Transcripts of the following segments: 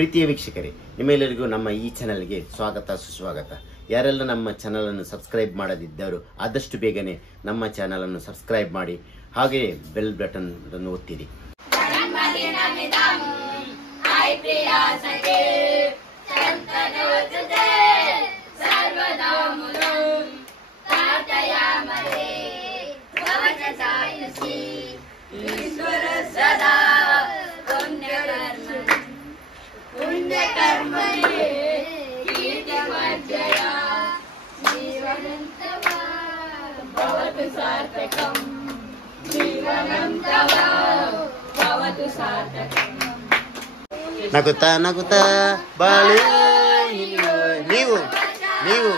ಪ್ರೀತಿಯ ವೀಕ್ಷಕರೇ, ನಿಮ್ಮೆಲ್ಲರಿಗೂ ನಮ್ಮ ಈ ಚಾನೆಲ್ಗೆ ಸ್ವಾಗತ ಸುಸ್ವಾಗತ. ಯಾರೆಲ್ಲ ನಮ್ಮ ಚಾನೆಲ್ ಅನ್ನು ಸಬ್ಸ್ಕ್ರೈಬ್ ಮಾಡದಿದ್ದವರು ಆದಷ್ಟು ಬೇಗನೆ ನಮ್ಮ ಚಾನೆಲ್ ಅನ್ನು ಸಬ್ಸ್ಕ್ರೈಬ್ ಮಾಡಿ, ಹಾಗೆ ಬೆಲ್ ಬಟನ್ ಅನ್ನು ಒತ್ತಿರಿ. ನಗುತ್ತಾ ನಗುತ್ತಾ ಬಾಳು ನೀವು ನೀವು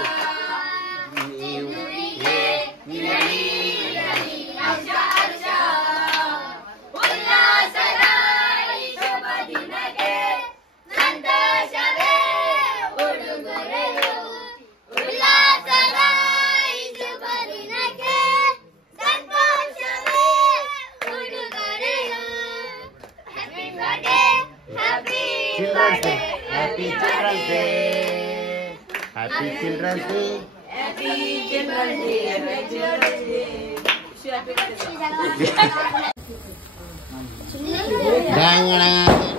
Happy Children's Day. Happy Children's Day. Happy Children's Day. Happy Children's Day.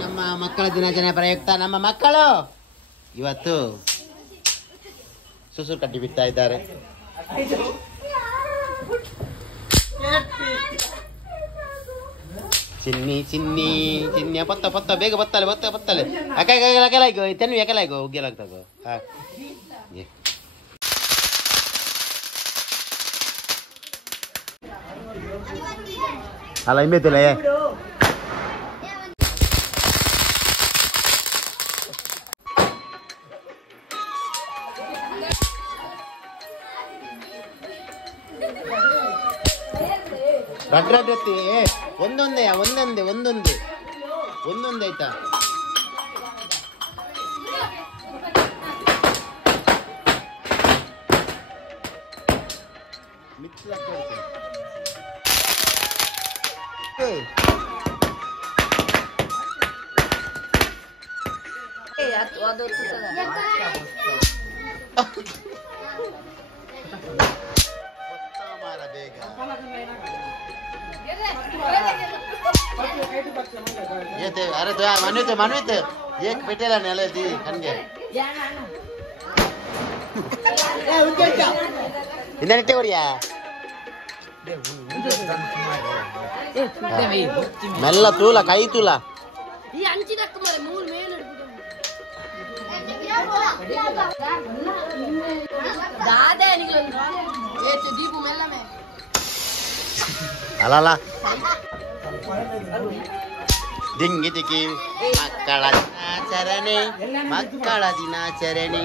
ನಮ್ಮ ಮಕ್ಕಳ ದಿನಾಚರಣೆ ಪ್ರಯುಕ್ತ ನಮ್ಮ ಮಕ್ಕಳು ಇವತ್ತು ಸುಸು ಕಟ್ಟಿ ಬಿಡ್ತಾ ಇದ್ದಾರೆ. ಚಿನ್ನಿ ಚಿನ್ನಿ ಚಿನ್ನಿ ಪತ್ತ ಪತ್ತ ಬೇಗ ಬತ್ತಲೆ ಬತ್ತ ಬತ್ತಲೆ ಅಕಾಯ್ಗೋ ತೆನ್ವಿ ಯಾಕೆಲಾಯ್ಗೋ ಉಗ್ಗೆಲಾಗ್ತಾಗೋ ಅಲ್ಲ ಹಿಂಬೇತಿಲ್ಲ ಭದ್ರತೆ ಒಂದೊಂದೇ ಆಯ್ತಾ. अरे तो यार मानवित एक पेटेला नेले दी कन्गे इन्हें नेटे कोरिया मेल्ला तूला कई तूला ये अंची तक मारे मूल में दादा निकल ये तो दीपू मेल्ला में अलाला ದಿಂಗಿ ದಿಕ್ಕಿ ಮಕ್ಕಳ ದಿನಾಚರಣೆ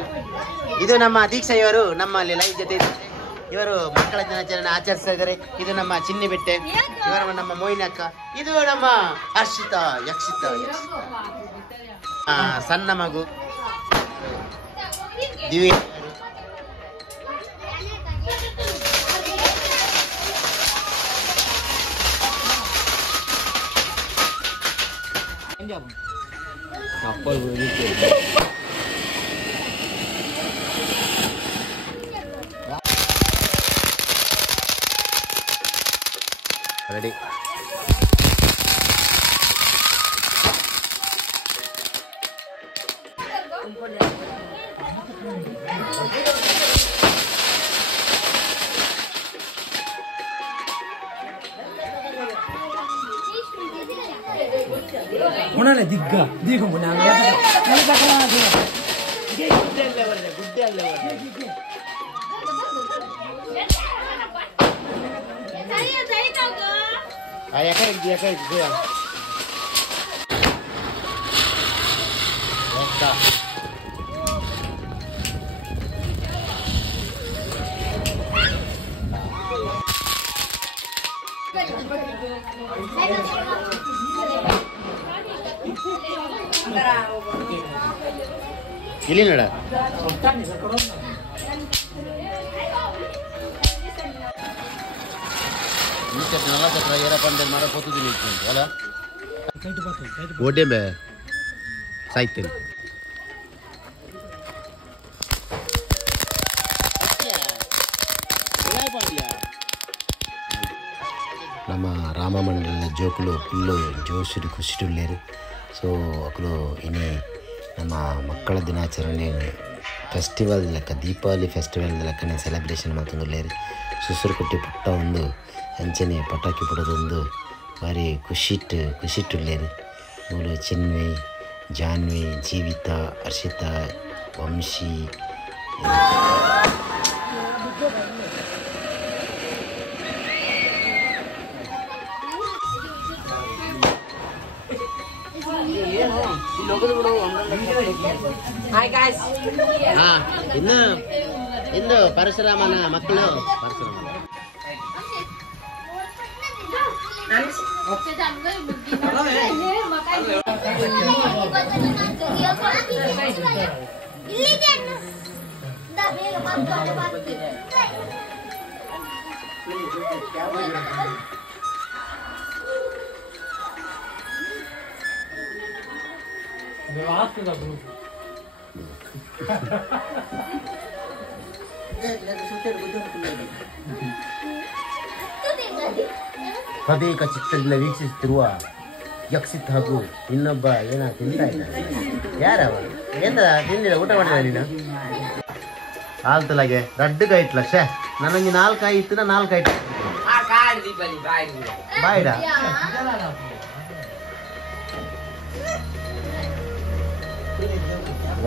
ಇದು ನಮ್ಮ ದೀಕ್ಷಾ ಇವರು ನಮ್ಮಲ್ಲಿ ಲೈವ್ ಜೊತೆ ಇದ್ದಾರೆ. ಇವರು ಮಕ್ಕಳ ದಿನಾಚರಣೆ ಆಚರಿಸ್ತಾ ಇದ್ದಾರೆ. ಇದು ನಮ್ಮ ಚಿನ್ನಿ ಬೆಟ್ಟೆ, ಇವರು ನಮ್ಮ ಮೋಯಿನಕ್ಕ, ಇದು ನಮ್ಮ ಹರ್ಷಿತಾ ಯಕ್ಷಿತಾ ಸಣ್ಣ ಮಗು ದಿವ್ಯ. Ready. Mana digga, digga mana? Ayah kan dia. Oke. Ini nada. Nala sa trayera pandel mara foto dinit. Wala. Ode be. Cycle. Rama ಮಂಡಲ ಜೋಕುಲು ಫುಲ್ಲು ಜೋಶುಡು ಖುಷಿಟುಲ್ಲೇರು. ಸೊ ಅಕುಲು ಇನ್ನೇ ನಮ್ಮ ಮಕ್ಕಳ ದಿನಾಚರಣೆ ಫೆಸ್ಟಿವಲ್ ಲೆಕ್ಕ ದೀಪಾವಳಿ ಫೆಸ್ಟಿವಲ್ ಲೆಕ್ಕನೆ ಸೆಲೆಬ್ರೇಷನ್ ಮಾಡ್ತಂದುಲ್ಲೇರು. ಸುಸುರು ಕೊಟ್ಟಿ ಪುಟ್ಟ ಒಂದು ಅಂಚನೆ ಪಟಾಕಿ ಬಿಡೋದೊಂದು ಭಾರಿ ಖುಷಿಟ್ಟುಲ್ಲೇರು. ಮೂಲು ಚಿನ್ವಿ, ಜಾನ್ವಿ, ಜೀವಿತ, ಹರ್ಷಿತಾ, ವಂಶಿ, ಇನ್ನು ಪರಶುರಾಮನ ಮಕ್ಕಳು ಪದೇಕ ಚಿತ್ರದಿಂದ ವೀಕ್ಷಿಸುತ್ತಿರುವ ಯಕ್ಷಿತ್ ಹಾಗೂ ಇನ್ನೊಬ್ಬ ಏನ ತಿಂತಾ ಇದ್ದಾರೆ. ಯಾರವ ಎಂತ ತಿಂದಿಲ್ಲ? ಊಟ ಮಾಡಿದ ನೀನು? ಆಲ್ತಲಾಗೆ ರಡ್ಡು ಕಾಯಿಟ್ಲ ಶೇ ನನಗೆ 4 ಕಾಯಿ ಇತ್ತು. 4 ಕಾಯಿ ಬಾಯ್ಡ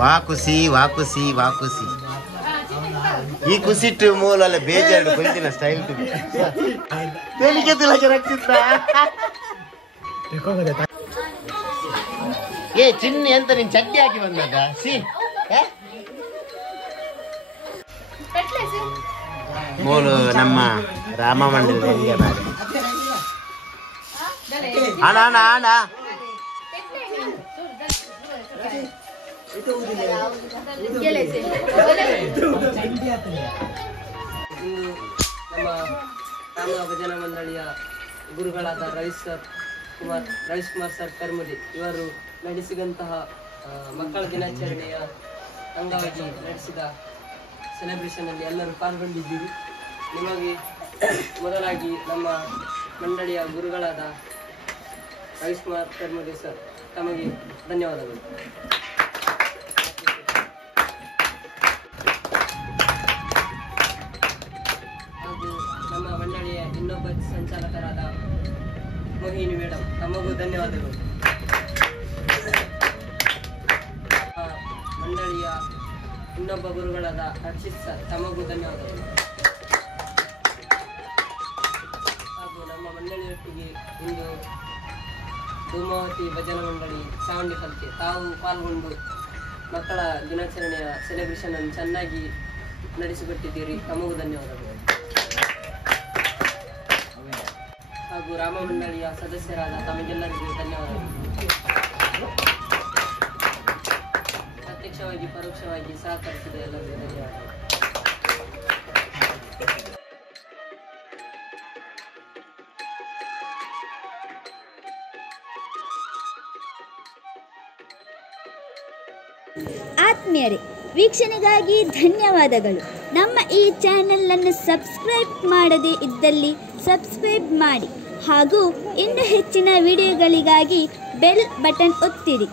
ವಾಕುಸಿ ವಾಕುಸಿ ವಾಕುಸಿ ಈ ಕುಸಿಟ್ಟು ಮೂಲಲ್ಲ ಬೇಜಾರು ಕೊಯ್ತಿನ ಸ್ಟೈಲ್ ತೆಲಿಗೆ ತಿಲಕ ರಕ್ಷಿತ ಏ ಚಿನ್ನ ಎಂತ ನೀನ್ ಚಡ್ಡಿ ಹಾಕಿ ಬಂದಾಗ ಸಿ ಮೂಲು ನಮ್ಮ ರಾಮ ಮಂಡಲದ ಹೆಂಗೆ ಮಾಡಿ ಅಣ್ಣ ಅಣ್ಣ ಅಣ್ಣ ನಮ್ಮ ರಾಮ ಭಜನಾ ಮಂಡಳಿಯ ಗುರುಗಳಾದ ರವೀಶ್ ಕುಮಾರ್ ಸರ್ ಕರ್ಮುದಿ ಇವರು ನಡೆಸಿದಂತಹ ಮಕ್ಕಳ ದಿನಾಚರಣೆಯ ಅಂಗವಾಗಿ ನಡೆಸಿದ ಸೆಲೆಬ್ರೇಷನ್ ಅಲ್ಲಿ ಎಲ್ಲರೂ ಪಾಲ್ಗೊಂಡಿದ್ದೀರಿ. ನಿಮಗೆ ಮೊದಲಾಗಿ ನಮ್ಮ ಮಂಡಳಿಯ ಗುರುಗಳಾದ ರವೀಶ್ ಕುಮಾರ್ ಕರ್ಮುದಿ ಸರ್ ತಮಗೆ ಧನ್ಯವಾದಗಳು. ನಮ್ಮ ಮಂಡಳಿಯ ಇನ್ನೊಬ್ಬ ಸಂಚಾಲಕರಾದ ಮೋಹಿನಿ ಮೇಡಮ್ ತಮಗೂ ಧನ್ಯವಾದಗಳು. ಮಂಡಳಿಯ ಇನ್ನೊಬ್ಬ ಗುರುಗಳಾದ ಹರ್ಷಿತ್ ಸರ್ ತಮಗೂ ಧನ್ಯವಾದಗಳು. ಹಾಗೂ ನಮ್ಮ ಮಂಡಳಿಯೊಟ್ಟಿಗೆ ಇಂದು ಧೂಮಾವತಿ ಭಜನಾ ಮಂಡಳಿ ಸಾವಂಡಿಕಲ್ಕೆ ತಾವು ಪಾಲ್ಗೊಂಡು ಮಕ್ಕಳ ದಿನಾಚರಣೆಯ ಸೆಲೆಬ್ರೇಷನ್ ಅನ್ನು ಚೆನ್ನಾಗಿ ನಡೆಸಿಕೊಟ್ಟಿದ್ದೀರಿ. ತಮಗೂ ಧನ್ಯವಾದಗಳು. ಹಾಗೂ ರಾಮ ಮಂಡಳಿಯ ಸದಸ್ಯರಾದ ತಮಗೆಲ್ಲರಿಗೂ ಧನ್ಯವಾದಗಳು. ಪ್ರತ್ಯಕ್ಷವಾಗಿ ಪರೋಕ್ಷವಾಗಿ ಸಹಕರಿಸಿದ ಎಲ್ಲರಿಗೂ ಧನ್ಯವಾದಗಳು. ಆತ್ಮೀಯರೇ, ವೀಕ್ಷಣೆಗಾಗಿ ಧನ್ಯವಾದಗಳು. ನಮ್ಮ ಈ ಚಾನೆಲನ್ನು ಸಬ್ಸ್ಕ್ರೈಬ್ ಮಾಡದೇ ಇದ್ದಲ್ಲಿ ಸಬ್ಸ್ಕ್ರೈಬ್ ಮಾಡಿ ಹಾಗೂ ಇನ್ನೂ ಹೆಚ್ಚಿನ ವಿಡಿಯೋಗಳಿಗಾಗಿ ಬೆಲ್ ಬಟನ್ ಒತ್ತಿರಿ.